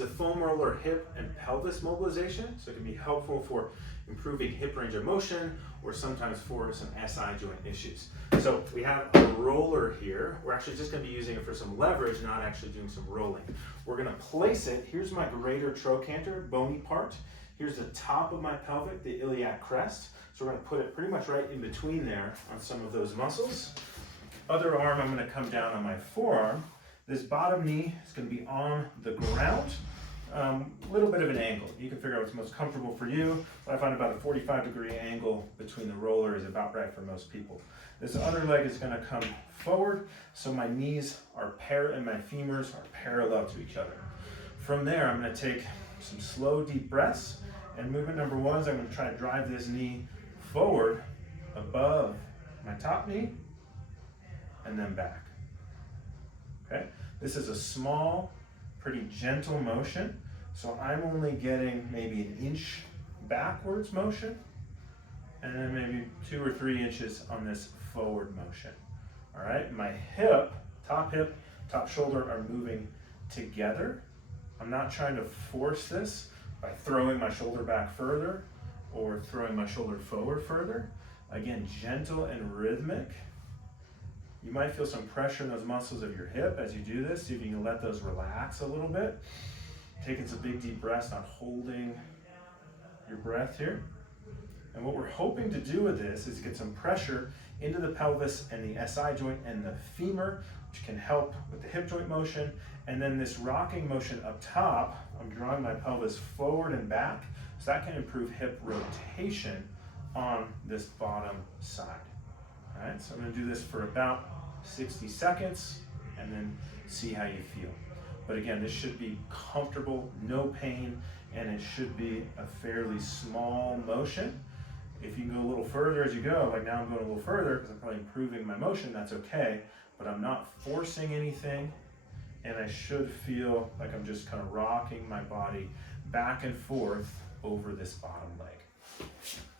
is a foam roller hip and pelvis mobilization, so it can be helpful for improving hip range of motion or sometimes for some SI joint issues. So we have a roller here. We're actually just going to be using it for some leverage, not actually doing some rolling. We're going to place it. Here's my greater trochanter, bony part. Here's the top of my pelvic, the iliac crest. So we're going to put it pretty much right in between there on some of those muscles. Other arm, I'm going to come down on my forearm. This bottom knee is going to be on the ground. A little bit of an angle. You can figure out what's most comfortable for you. But I find about a 45-degree angle between the roller is about right for most people. This other leg is going to come forward, so my knees are and my femurs are parallel to each other. From there, I'm going to take some slow, deep breaths. And movement number one is I'm going to try to drive this knee forward above my top knee and then back. Okay? This is a small, pretty gentle motion. So I'm only getting maybe an inch backwards motion and then maybe 2 or 3 inches on this forward motion. All right, my hip, top shoulder are moving together. I'm not trying to force this by throwing my shoulder back further or throwing my shoulder forward further. Again, gentle and rhythmic. You might feel some pressure in those muscles of your hip as you do this. See if you can let those relax a little bit. Taking some big deep breaths, not holding your breath here. And what we're hoping to do with this is get some pressure into the pelvis and the SI joint and the femur, which can help with the hip joint motion. And then this rocking motion up top, I'm drawing my pelvis forward and back, so that can improve hip rotation on this bottom side. All right, so I'm going to do this for about 60 seconds and then see how you feel. But again, this should be comfortable, no pain, and it should be a fairly small motion. If you can go a little further as you go, like now I'm going a little further because I'm probably improving my motion, that's okay, but I'm not forcing anything, and I should feel like I'm just kind of rocking my body back and forth over this bottom leg.